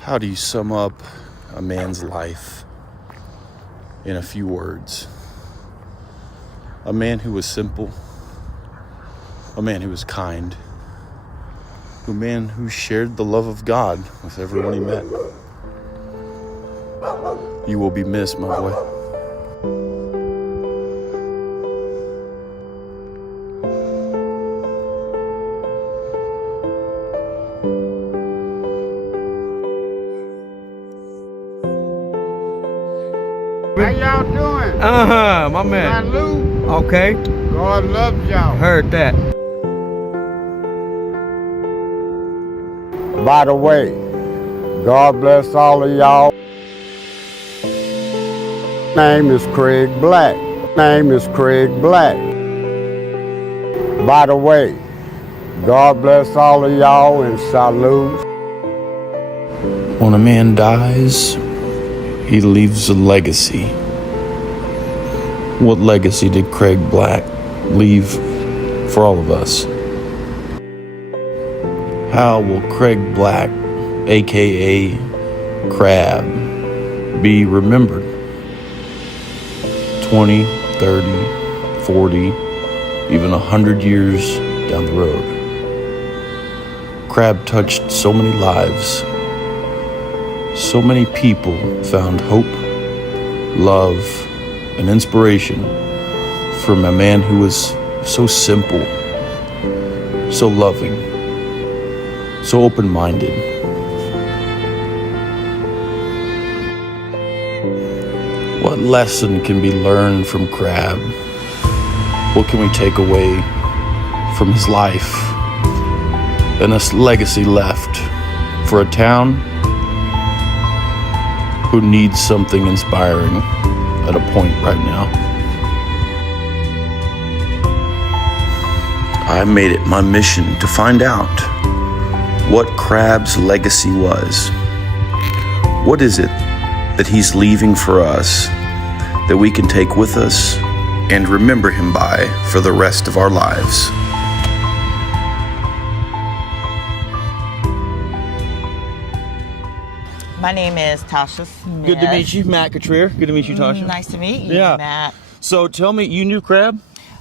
How do you sum up a man's life in a few words? A man who was simple, a man who was kind, a man who shared the love of God with everyone he met. You will be missed, my boy. How y'all doing? My man. Salute. Okay, God loves y'all. heard that. By the way, God bless all of y'all. Name is Kregg Black. Name is Kregg Black. By the way, God bless all of y'all and salute. When a man dies, he leaves a legacy. What legacy did Kregg Black leave for all of us? How will Kregg Black, a.k.a. Krab, be remembered? 20, 30, 40, even 100 years down the road. Krab touched so many lives. So many people found hope, love, and inspiration from a man who was so simple, so loving, so open-minded. What lesson can be learned from Krab? What can we take away from his life and this legacy left for a town who needs something inspiring at a point right now? I made it my mission to find out what Krab's legacy was. What is it that he's leaving for us that we can take with us and remember him by for the rest of our lives? My name is Tasha Smith. Good to meet you, Matt Catrier. Good to meet you, Tasha. Nice to meet you, Yeah. Matt. So tell me, you knew Krab?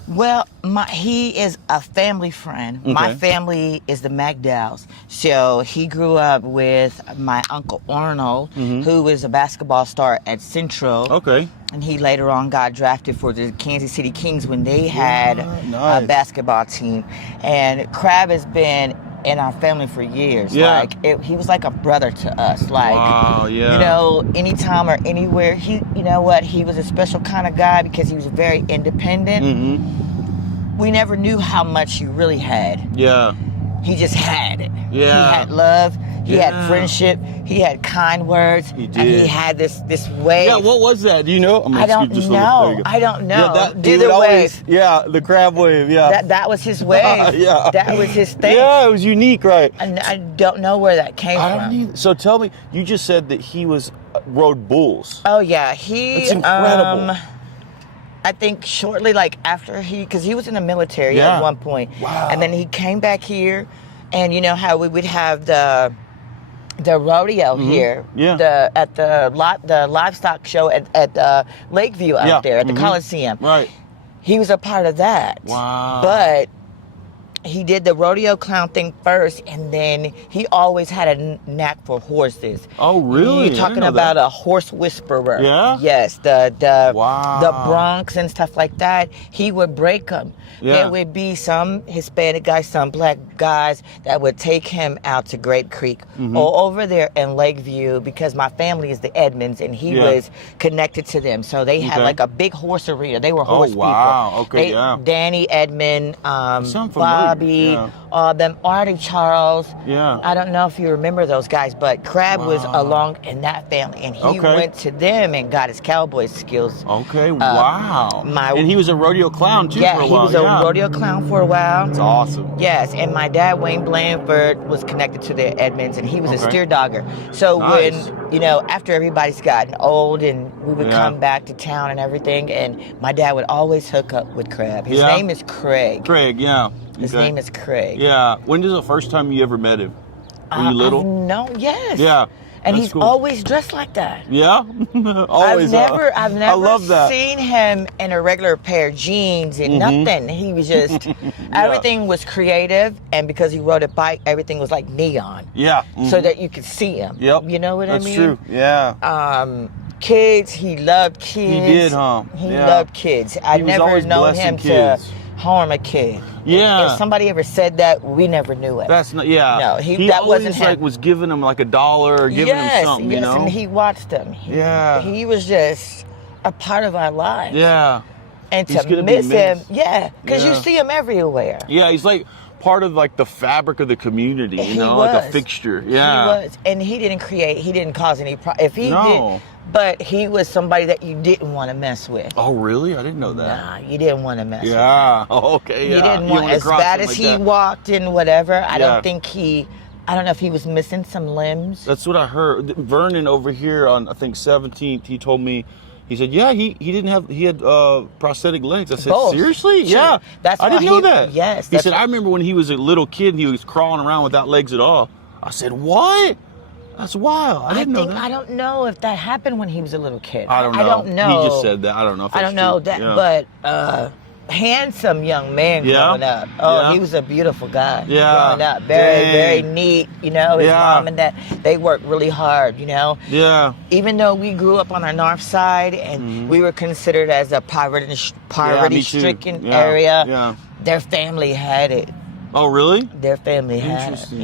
Well, he is a family friend. Okay. My family is the McDowells. So he grew up with my Uncle Arnold, who was a basketball star at Central. Okay. And he later on got drafted for the Kansas City Kings when they had nice. a basketball team. And Krab has been in our family for years. Yeah. He was like a brother to us. Wow, yeah. You know, anytime or anywhere, he was a special kind of guy because he was very independent. We never knew how much he really had. Yeah. He just had it. Yeah. He had love. He Yeah. had friendship. He had kind words. He did. And he had this way. Yeah, what was that? Do you know? I don't know. I don't know. Yeah, Do the wave. Yeah, the Krab wave, yeah. That was his wave. Yeah. That was his thing. Yeah, it was unique, right? And I don't know where that came I from. don't either. So tell me, you just said that he rode bulls. Oh yeah, he. That's incredible. I think shortly, because he was in the military Yeah. at one point. Wow. And then he came back here, and you know how we would have the rodeo here. Yeah. At the livestock show at Lakeview out there at the Coliseum. Right. He was a part of that. Wow. But he did the rodeo clown thing first, and then he always had a knack for horses. Oh, really? You're talking about a horse whisperer. Yeah? Yes, the Wow. broncs and stuff like that. He would break them. Yeah. There would be some Hispanic guys, some black guys that would take him out to Great Creek or over there in Lakeview because my family is the Edmonds, and he was connected to them. So they had Okay. like a big horse arena. They were horse wow. people. Okay, yeah. Danny, Edmond, Sound familiar. Bobby, Yeah. them Artie Charles. Yeah. I don't know if you remember those guys, but Krab was Wow. along in that family, and he Okay. went to them and got his cowboy skills. Okay, wow. my- And he was a rodeo clown, too, Yeah, for a he while. was a rodeo clown for a while. That's awesome. Yes, and my dad, Wayne Blanford, was connected to the Edmonds, and he was a Okay. steer dogger. So Nice. when, after everybody's gotten old and we would come back to town and everything, and my dad would always hook up with Krab. His name is Kregg. Kregg, yeah. His Okay. name is Kregg. Yeah. When was the first time you ever met him? Were you little? No, yes. Yeah. And That's he's cool. always dressed like that. Yeah, always. I've never I love that. seen him in a regular pair of jeans and nothing. He was just everything was creative, and because he rode a bike, everything was like neon. Yeah. So that you could see him. Yep. You know what I mean? That's true. Yeah. Kids, he loved kids. He did, huh? He Yeah. loved kids. I He was never always known blessing him kids. to harm a kid. Yeah. If somebody ever said that, we never knew it. That's not. Yeah. No, that always wasn't him. like was giving him like $1 or giving him something. Yes, You know. and he watched them. He was just a part of our lives. Yeah. And He's to gonna be miss him, missed. because you Yeah. see him everywhere. Yeah, he's like part of like the fabric of the community, you He know, was. like a fixture. Yeah. He was, and he didn't cause any problem. If he No. did, but he was somebody that you didn't want to mess with. Oh, really? I didn't know that. Nah, you didn't want to mess with him. Yeah. Oh, okay. Yeah. You didn't You want, wanna as cross bad him as like he that. walked and whatever, I Yeah. don't know if he was missing some limbs. That's what I heard. Vernon over here on I think 17th, he told me. He said, "Yeah, he had prosthetic legs." I said, Both. "Seriously? Sure. Yeah, That's I why didn't know that." yes, he that's said, why- "I remember when he was a little kid, and he was crawling around without legs at all." I said, "What? That's wild. I didn't know that." I don't know if that happened when he was a little kid. I don't know. I don't know. He just said that. I don't know. If I that's don't know true. that, Yeah. but handsome young man Yeah? growing up. Oh, Yeah. he was a beautiful guy. Yeah. Growing up, very, Dang. very neat. You know, his Yeah. mom and dad, they worked really hard. You know, Yeah. even though we grew up on our north side and we were considered as a poverty-stricken Yeah. area, Yeah. their family had it. Oh, really? Their family had it. Interesting,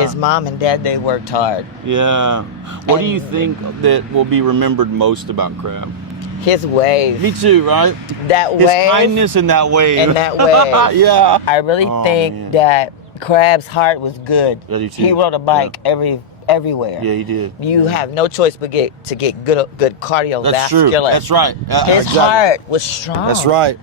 His mom and dad, they worked hard. Yeah. What do you And- think that will be remembered most about Krab? His wave, Me too, right? that His wave, kindness in that wave. and that wave. Yeah. I really Oh, think man. that Krab's heart was good. I do too. He rode a bike everywhere. Yeah, he did. You have no choice but to get good cardiovascular. That's true. That's right. His Exactly. heart was strong. That's right.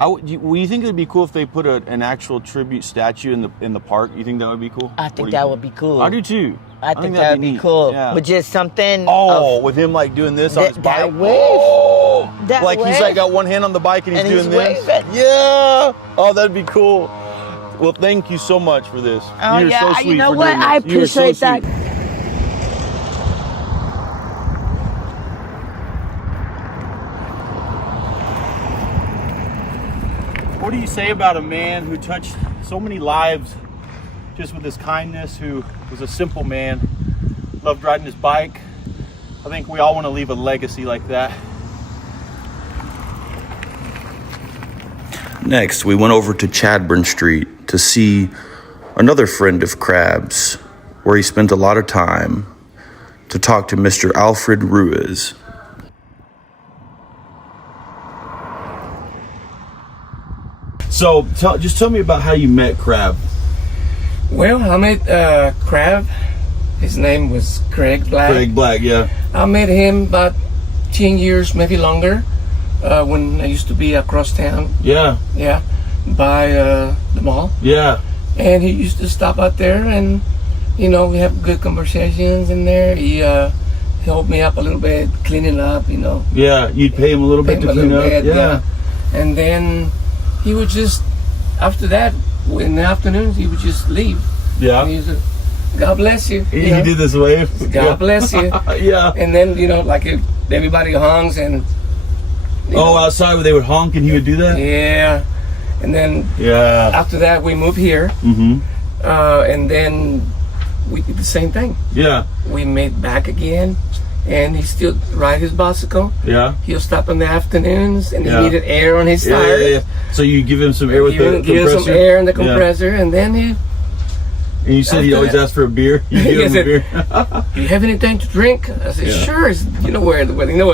Will you think it'd be cool if they put an actual tribute statue in the park? You think that would be cool? I think that would be cool. I do too. I think that that'd would be neat. cool. Yeah. But just something. Oh, of- with him like doing this on That- his bike. that wave. Oh, That like he's wave. like got one hand on the bike and he's And doing he's this. waving. Yeah. Oh, that'd be cool. Well, thank you so much for this. Oh, You're yeah. so You sweet know for what? doing I this. You are so appreciate that. sweet. What do you say about a man who touched so many lives just with his kindness, who was a simple man, loved riding his bike? I think we all want to leave a legacy like that. Next, we went over to Chadburn Street to see another friend of Krab's, where he spent a lot of time to talk to Mr. Alfred Ruiz. So, just tell me about how you met Krab. Well, I met Krab. His name was Kregg Black. Kregg Black, yeah. I met him about 10 years, maybe longer, when I used to be across town, Yeah, by the mall. yeah. And he used to stop out there and, we have good conversations in there. He helped me up a little bit, cleaning up, Yeah, you'd pay him a little bit pay to him a clean little up. bit, Yeah. And then he would just, after that, in the afternoons, he would just leave. Yeah. And he said, God bless you. He did this wave. God bless you. Yeah. And then, like if everybody honks and Oh, outside where they would honk and he would do that? yeah. And then Yeah. after that we moved here. Mm-hmm. And then we did the same thing. Yeah. We made back again and he still ride his bicycle. Yeah. He'll stop in the afternoons and Yeah. he needed air on his Yeah, tires. yeah, yeah. So you give him some air with Give the him compressor? some air in the Yeah. compressor and then he, And you said he'd After always that- ask for a beer? You give He him a said- beer? do you have anything to drink? I said, Yeah. sure. You know where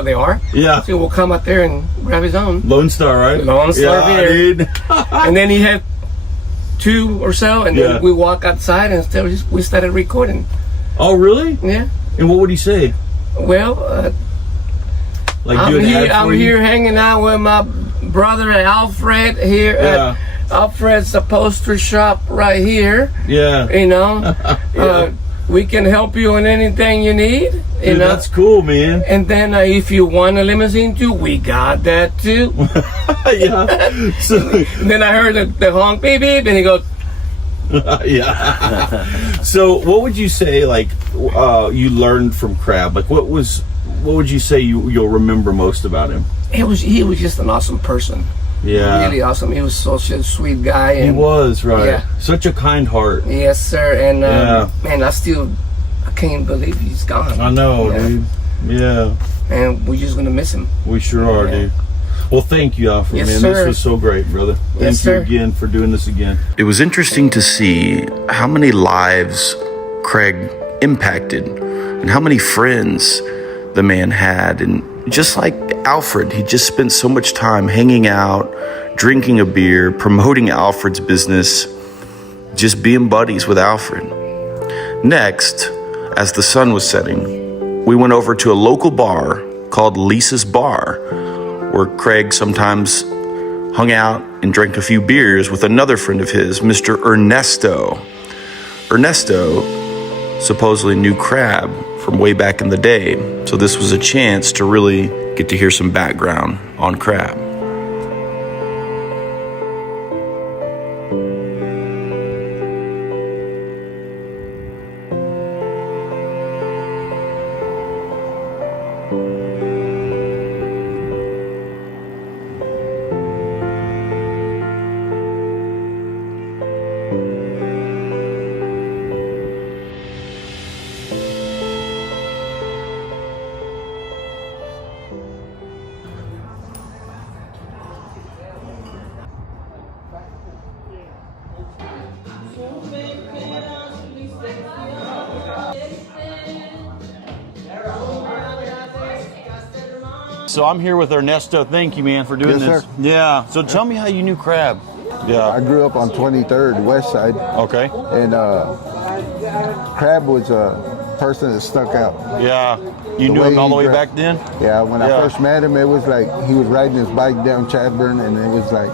they are. Yeah. So we'll come out there and grab his own. Lone Star, right? Lone Star yeah, beer. dude. And then he had 2 or so, and Yeah. then we walk outside and we started recording. Oh, really? Yeah. And what would he say? Well, Like I'm do an ad I'm for you? here hanging out with my brother Alfred here Yeah. at Alfred's upholstery shop right here. Yeah. We can help you in anything you need. Dude, that's cool, man. And then if you want a limousine too, we got that too. Yeah. So, And then I heard the honk beep beep, and he goes, Yeah. So, what would you say, like, you learned from Krab? Like, what would you say you'll remember most about him? He was just an awesome person. Yeah. Really awesome. He was such a sweet guy. And, He was, right. Yeah. Such a kind heart. Yes, sir. And Yeah. man, I can't believe he's gone. I know, dude. Yeah. And we're just gonna miss him. We sure are, dude. Well, thank you, Alfred, Yes, man. sir. This was so great, brother. Thank you again for doing this again. It was interesting to see how many lives Kregg impacted and how many friends the man had. And just like Alfred, he just spent so much time hanging out, drinking a beer, promoting Alfred's business, just being buddies with Alfred. Next, as the sun was setting, we went over to a local bar called Lisa's Bar, where Kregg sometimes hung out and drank a few beers with another friend of his, Mr. Ernesto. Ernesto supposedly knew Krab from way back in the day, so this was a chance to really get to hear some background on Krab. So I'm here with Ernesto. Thank you, man, for doing Yes, this. sir. Yeah. So tell me how you knew Krab. I Yeah. grew up on 23rd West Side, Okay. and Krab was a person that stuck out. Yeah. You The knew way him all the he way dressed. back then? Yeah, when I Yeah. first met him, it was like he was riding his bike down Chadburn, and it was like,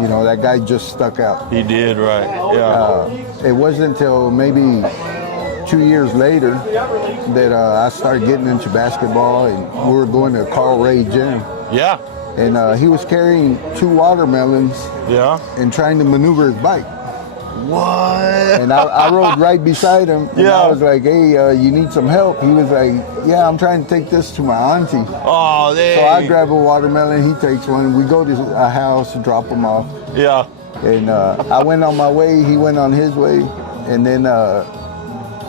you know, that guy just stuck out. He did, right. Yeah. It wasn't until maybe 2 years later that I started getting into basketball, and we were going to Carl Ray Gym, Yeah. and he was carrying 2 watermelons Yeah. and trying to maneuver his bike. What? And I rode right beside him, and Yeah. I was like, hey, you need some help? He was like, yeah, I'm trying to take this to my auntie. Oh, they. So I grab a watermelon, he takes one, we go to a house, drop him off, Yeah. and I went on my way, he went on his way, and then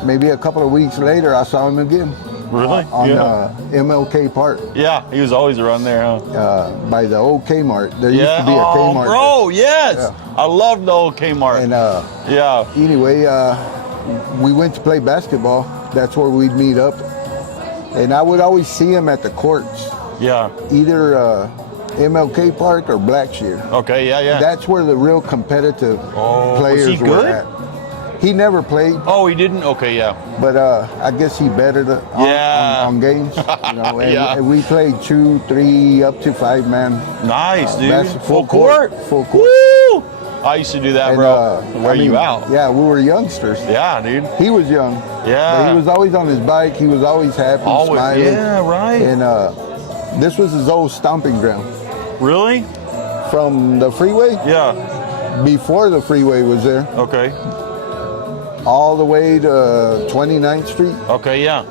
maybe a couple of weeks later, I saw him again. Really? On Yeah. MLK Park, Yeah. He was always around there, huh? by the old Kmart. There used Yeah. to be a Oh, Kmart. bro. Yes. Yeah. I love the old Kmart. And yeah. anyway, we went to play basketball. That's where we'd meet up. And I would always see him at the courts, Yeah. either MLK Park or Blackshear. Okay. Yeah. Yeah. That's where the real competitive Oh, players was he were good? at. He never played, Oh, he didn't. Okay. Yeah. but I guess he betted on, Yeah. on games. You know, and, Yeah. and we played 2, 3, up to 5 man. Nice, dude. That's Full court. Full court. Woo! I used to do that, And, bro. Wear I mean, you out. Yeah, we were youngsters. Yeah, dude. He was young. Yeah. But he was always on his bike. He was always happy, Always. smiling. Yeah. Right. And this was his old stomping ground. Really? From the freeway, Yeah. before the freeway was there, Okay. all the way to 29th Street. Okay. Yeah.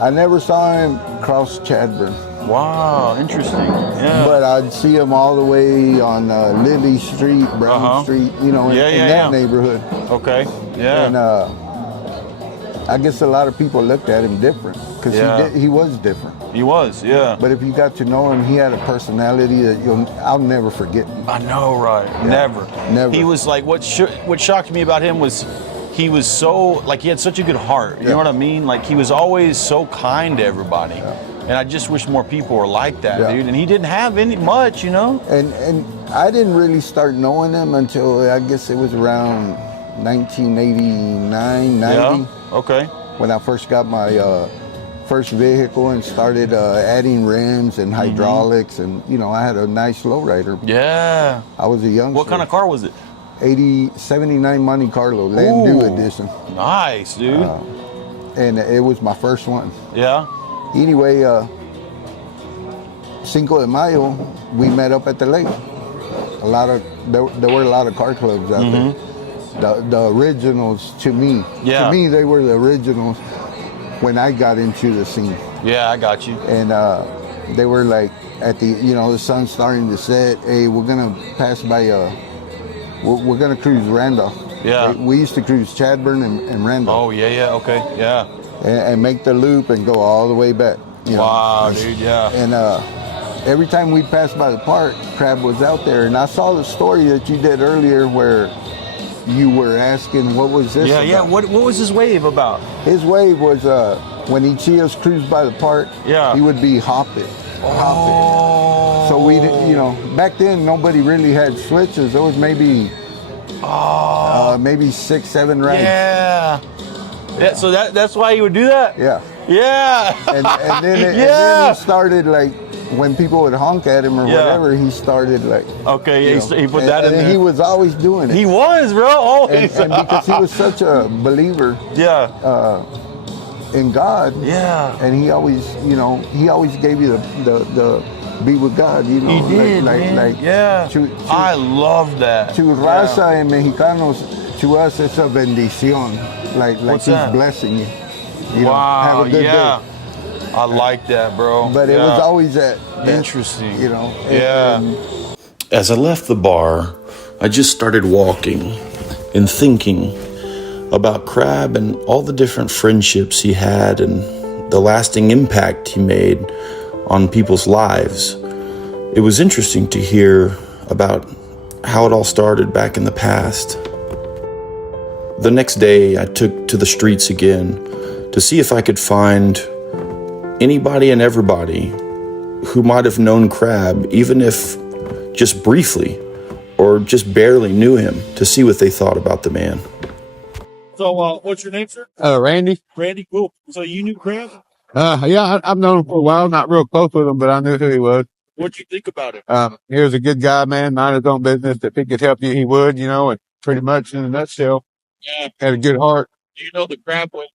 I never saw him cross Chadburn, Wow. Interesting. Yeah. but I'd see him all the way on Lily Street, Brown Uh-huh. Street, you know, in, Yeah, in yeah, that yeah. neighborhood. Okay. Yeah. And I guess a lot of people looked at him different because Yeah. he was different. He was. Yeah. But if you got to know him, he had a personality that I'll never forget. I know, right? Never. Never. He was like what shocked me about him was he was so like he had such a good heart. You know what I mean? Like he was always so kind to everybody. And I just wish more people were like that, Yeah. dude. And he didn't have any much, you know? And I didn't really start knowing him until I guess it was around 1989, 90, Yeah. Okay. when I first got my first vehicle and started adding rims and hydraulics, and you know, I had a nice lowrider. Yeah. I was a youngster. What kind of car was it? 79 Monte Carlo Landau Ooh. edition, Nice, dude. and it was my first one. Yeah. Anyway, Cinco de Mayo, we met up at the lake. There were a lot of car clubs out there, the originals to me. Yeah. To me, they were the originals when I got into the scene. Yeah, I got you. And they were like at the, you know, the sun's starting to set. Hey, we're gonna pass by we're gonna cruise Randolph. Yeah. We used to cruise Chadburn and Randolph. Oh, yeah, okay, yeah. And make the loop and go all the way back. You Wow, know? dude, yeah. And every time we passed by the park, Krab was out there. And I saw the story that you did earlier where you were asking, what was this about? Yeah, what was his wave about? His wave was when he'd see us cruise by the park, Yeah. he would be hopping. So we, you know, back then nobody really had switches. There was maybe 6, 7 rides. Yeah. Yeah, so that's why he would do that? Yeah. Yeah. And then he started like, when people would honk at him or whatever, he started like. Okay, you he put that in and there. he was always doing it. He was, bro, always. And because he was such a believer in God. Yeah. And he always, you know, he always gave you the be with God, you know. He did, man. Yeah. I love that. To raza and Mexicanos, to us, it's a bendición. Like What's he's that? blessing you. You Wow, know, have a good day. I like that, bro. But it was always that interesting. You know. As I left the bar, I just started walking and thinking about Krab and all the different friendships he had and the lasting impact he made on people's lives. It was interesting to hear about how it all started back in the past. The next day, I took to the streets again to see if I could find anybody and everybody who might have known Krab, even if just briefly or just barely knew him, to see what they thought about the man. So, what's your name, sir? Randy. Randy, cool. So you knew Krab? Yeah, I've known him for a while. Not real close with him, but I knew who he was. What'd you think about him? He was a good guy, man. Mind his own business. If he could help you, he would, you know, and pretty much in a nutshell, had a good heart. Do you know the Krab way?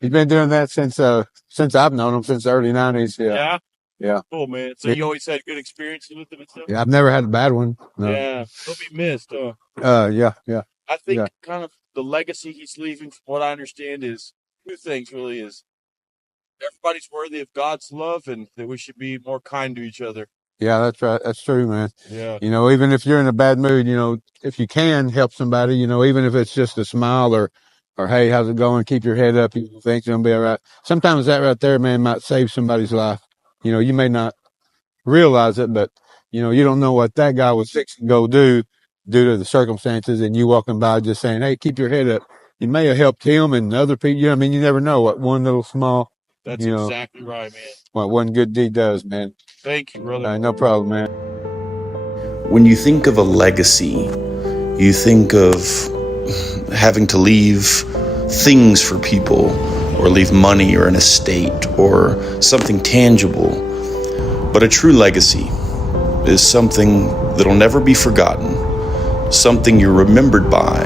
He's been doing that since I've known him, since the early 90s. Yeah? Yeah. Cool, man. So you always had good experiences with him and stuff? Yeah, I've never had a bad one. No. Yeah. He'll be missed. Yeah. I think kind of the legacy he's leaving, from what I understand, is two things really is everybody's worthy of God's love and that we should be more kind to each other. Yeah, that's right. That's true, man. Yeah. You know, even if you're in a bad mood, you know, if you can help somebody, you know, even if it's just a smile or hey, how's it going? Keep your head up. You think it's gonna be all right. Sometimes that right there, man, might save somebody's life. You know, you may not realize it, but you know, you don't know what that guy was fixing to go do due to the circumstances, and you walking by just saying, hey, keep your head up. You may have helped him and other people. You know, I mean, you never know what one little small. That's exactly right, man. What one good deed does, man. Thank you, brother. No problem, man. When you think of a legacy, you think of having to leave things for people, or leave money or an estate or something tangible. But a true legacy is something that'll never be forgotten, something you're remembered by,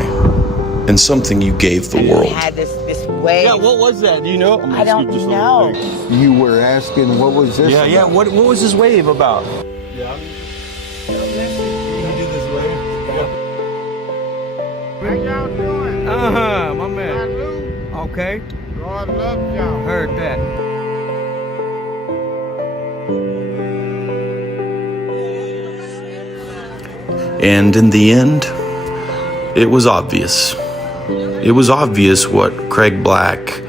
and something you gave the world. He had this way. Yeah, what was that? Do you know? I don't know. You were asking, what was this about? Yeah, what was his wave about? Yeah. How y'all doing? My man. Salute. Okay, God love y'all. heard that. And in the end, it was obvious. It was obvious what Kregg Black,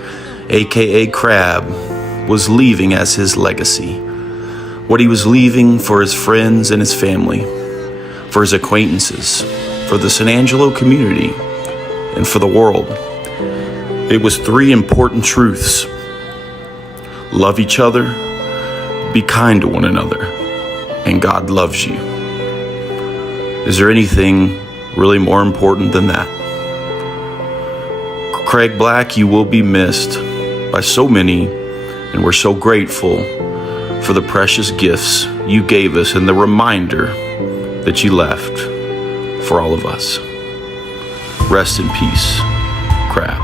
a.k.a. Krab, was leaving as his legacy. What he was leaving for his friends and his family, for his acquaintances, for the San Angelo community, and for the world. It was 3 important truths. Love each other, be kind to one another, and God loves you. Is there anything really more important than that? Kregg Black, you will be missed by so many, and we're so grateful for the precious gifts you gave us and the reminder that you left for all of us. Rest in peace, Krab.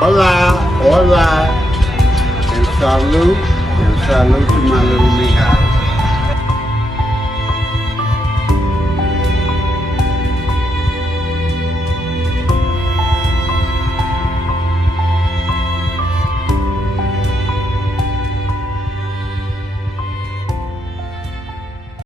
Hola, hola. And salute to my little